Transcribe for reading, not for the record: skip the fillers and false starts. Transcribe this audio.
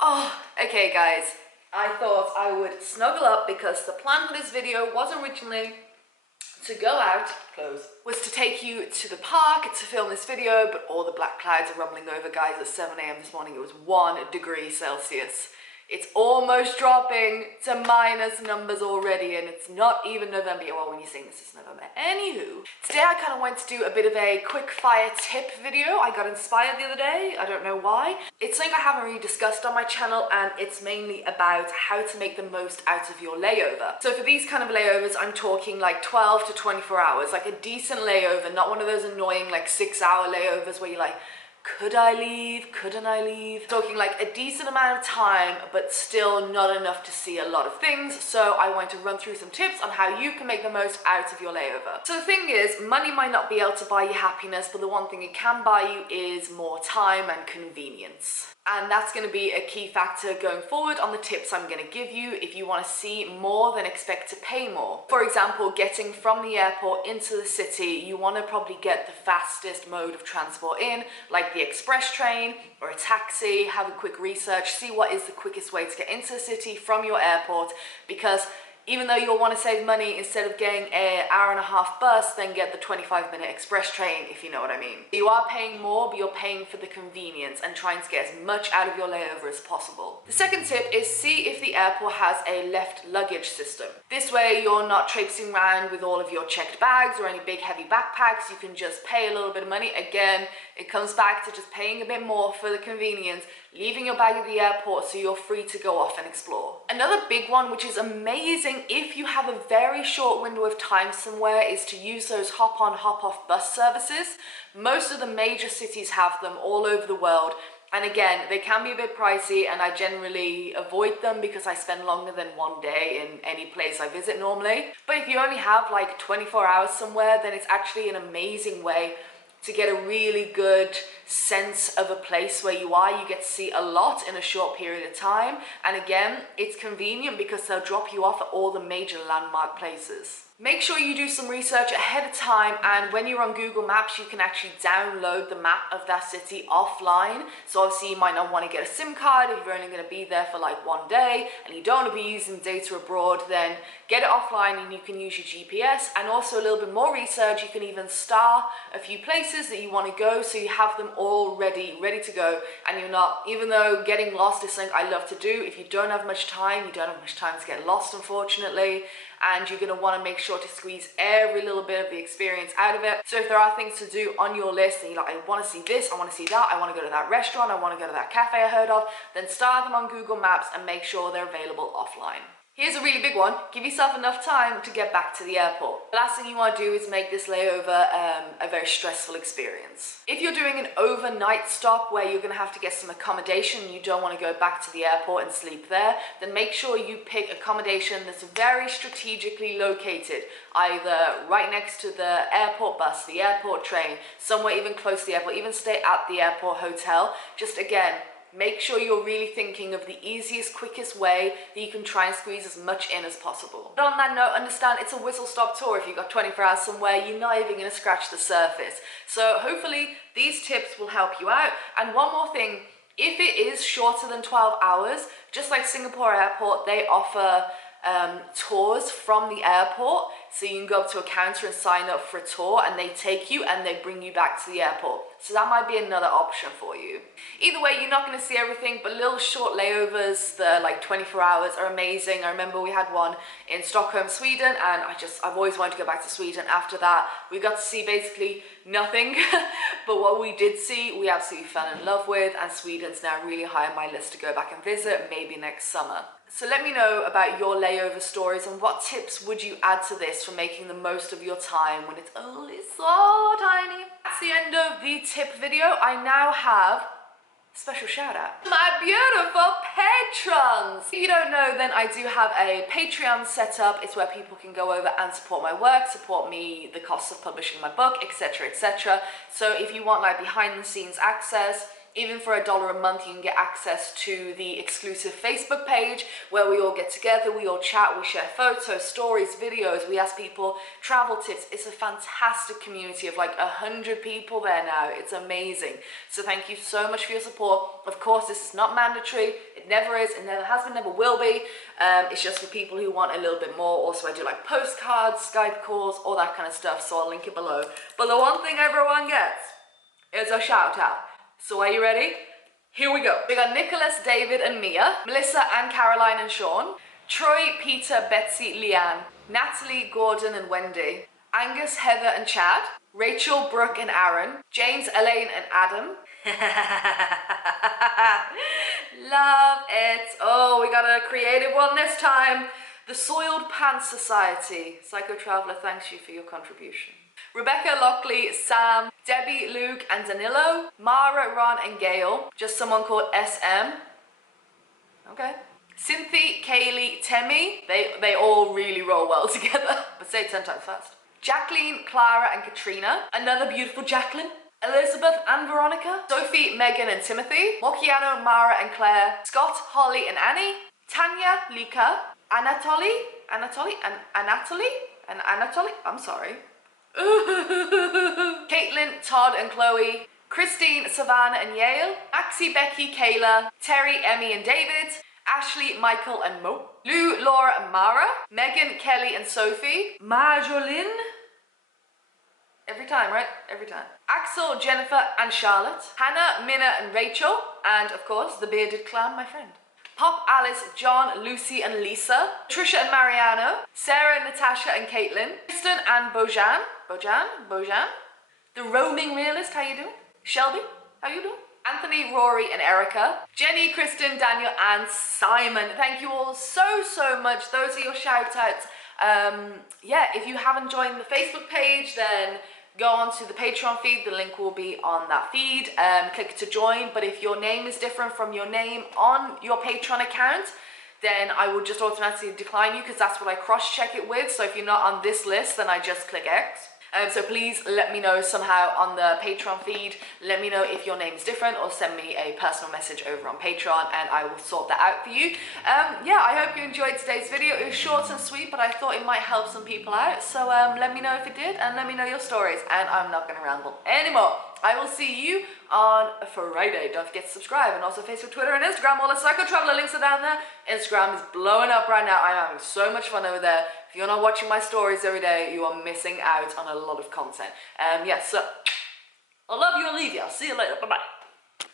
Oh, okay guys, I thought I would snuggle up because the plan for this video was originally to go out, was to take you to the park to film this video, but all the black clouds are rumbling over, guys. At 7 a.m. this morning, it was 1 degree Celsius. It's almost dropping to minus numbers already, and it's not even November yet. Well, when you're seeing this, it's November. Anywho, today I kind of wanted to do a bit of a quick fire tip video. I got inspired the other day. I don't know why. It's something I haven't really discussed on my channel, and it's mainly about how to make the most out of your layover. So for these kind of layovers, I'm talking like 12 to 24 hours, like a decent layover, not one of those annoying like 6-hour layovers where you're like, could I leave? Couldn't I leave? Talking like a decent amount of time, but still not enough to see a lot of things. So I want to run through some tips on how you can make the most out of your layover. So the thing is, money might not be able to buy you happiness, but the one thing it can buy you is more time and convenience. And that's going to be a key factor going forward on the tips I'm going to give you if you want to see more than expect to pay more. For example, getting from the airport into the city, you want to probably get the fastest mode of transport in, like the express train or a taxi. Have a quick research, see what is the quickest way to get into the city from your airport, because even though you'll want to save money, instead of getting an hour-and-a-half bus, then get the 25-minute express train, if you know what I mean. You are paying more, but you're paying for the convenience and trying to get as much out of your layover as possible. The second tip is see if the airport has a left luggage system. This way you're not traipsing around with all of your checked bags or any big heavy backpacks. You can just pay a little bit of money. Again, it comes back to just paying a bit more for the convenience, leaving your bag at the airport so you're free to go off and explore. Another big one, which is amazing if you have a very short window of time somewhere, is to use those hop-on, hop-off bus services. Most of the major cities have them all over the world. And again, they can be a bit pricey, and I generally avoid them because I spend longer than 1 day in any place I visit normally. But if you only have like 24 hours somewhere, then it's actually an amazing way to get a really good sense of a place where you are. You get to see a lot in a short period of time. And again, it's convenient because they'll drop you off at all the major landmark places. Make sure you do some research ahead of time, and when you're on Google Maps, you can actually download the map of that city offline. So obviously you might not want to get a SIM card if you're only going to be there for like 1 day and you don't want to be using data abroad, then get it offline and you can use your GPS. And also a little bit more research, you can even star a few places that you want to go so you have them all ready to go, and you're not, even though getting lost is something I love to do, if you don't have much time, you don't have much time to get lost, unfortunately, and you're going to want to make sure to squeeze every little bit of the experience out of it. So if there are things to do on your list and you're like, I want to see this, I want to see that, I want to go to that restaurant, I want to go to that cafe I heard of, then start them on Google Maps and make sure they're available offline. Here's a really big one. Give yourself enough time to get back to the airport. The last thing you want to do is make this layover a very stressful experience. If you're doing an overnight stop where you're going to have to get some accommodation and you don't want to go back to the airport and sleep there, then make sure you pick accommodation that's very strategically located, either right next to the airport bus, the airport train, somewhere even close to the airport, even stay at the airport hotel. Just again, make sure you're really thinking of the easiest, quickest way that you can try and squeeze as much in as possible. But on that note, understand it's a whistle-stop tour. If you've got 24 hours somewhere, you're not even going to scratch the surface. So hopefully these tips will help you out. And one more thing, if it is shorter than 12 hours, just like Singapore Airport, they offer tours from the airport, so you can go up to a counter and sign up for a tour, and they take you and they bring you back to the airport. So that might be another option for you. Either way, you're not going to see everything, but little short layovers, the like 24 hours, are amazing. I remember we had one in Stockholm, Sweden, and I've always wanted to go back to Sweden. After that, we got to see basically nothing, but what we did see, we absolutely fell in love with, and Sweden's now really high on my list to go back and visit, maybe next summer. So let me know about your layover stories, and what tips would you add to this for making the most of your time when it's only so tiny. That's the end of the tip video. I now have a special shout out to my beautiful patrons. If you don't know, then I do have a Patreon set up. It's where people can go over and support my work, support me, the costs of publishing my book, etc, etc. So if you want like behind the scenes access, Even for $1 a month, you can get access to the exclusive Facebook page where we all get together, we all chat, we share photos, stories, videos, we ask people travel tips. It's a fantastic community of like 100 people there now. It's amazing. So thank you so much for your support. Of course, this is not mandatory. It never is. It never has been, never will be. It's just for people who want a little bit more. Also, I do like postcards, Skype calls, all that kind of stuff. So I'll link it below. But the one thing everyone gets is a shout out. So are you ready? Here we go. We got Nicholas, David and Mia, Melissa and Caroline and Sean, Troy, Peter, Betsy, Leanne, Natalie, Gordon and Wendy, Angus, Heather and Chad, Rachel, Brooke and Aaron, James, Elaine and Adam. Love it. Oh, we got a creative one this time. The Soiled Pants Society. PsychoTraveller thanks you for your contribution. Rebecca, Lockley, Sam, Debbie, Luke and Danilo, Mara, Ron and Gail, just someone called SM, okay. Cynthia, Kaylee, Temmie, they all really roll well together, but say it 10 times fast. Jacqueline, Clara and Katrina, another beautiful Jacqueline, Elizabeth and Veronica, Sophie, Megan and Timothy, Mocchiano, Mara and Claire, Scott, Holly and Annie, Tanya, Lika, Anatoly, I'm sorry. Caitlin, Todd and Chloe, Christine, Savannah and Yale, Maxie, Becky, Kayla, Terry, Emmy and David, Ashley, Michael and Mo, Lou, Laura and Mara, Megan, Kelly and Sophie, Marjolin, every time, right? Every time. Axel, Jennifer and Charlotte, Hannah, Minna and Rachel, and of course the bearded clown, my friend. Pop, Alice, John, Lucy and Lisa, Trisha and Mariano, Sarah, Natasha and Caitlin, Kristen and Bojan, the roaming realist, how you doing? Shelby, how you doing? Anthony, Rory and Erica, Jenny, Kristen, Daniel and Simon. Thank you all so much. Those are your shout outs. Yeah, if you haven't joined the Facebook page, then go on to the Patreon feed. The link will be on that feed. Click to join. But if your name is different from your name on your Patreon account, then I will just automatically decline you because that's what I cross-check it with. So if you're not on this list, then I just click X. So please let me know somehow on the Patreon feed. Let me know if your name is different or send me a personal message over on Patreon and I will sort that out for you. Yeah, I hope you enjoyed today's video. It was short and sweet, but I thought it might help some people out. So let me know if it did and let me know your stories. And I'm not going to ramble anymore. I will see you on Friday. Don't forget to subscribe, and also Facebook, Twitter, and Instagram. All the PsychoTraveller links are down there. Instagram is blowing up right now. I'm having so much fun over there. If you're not watching my stories every day, you are missing out on a lot of content. Yeah, so I love you and leave you. I'll see you later. Bye-bye.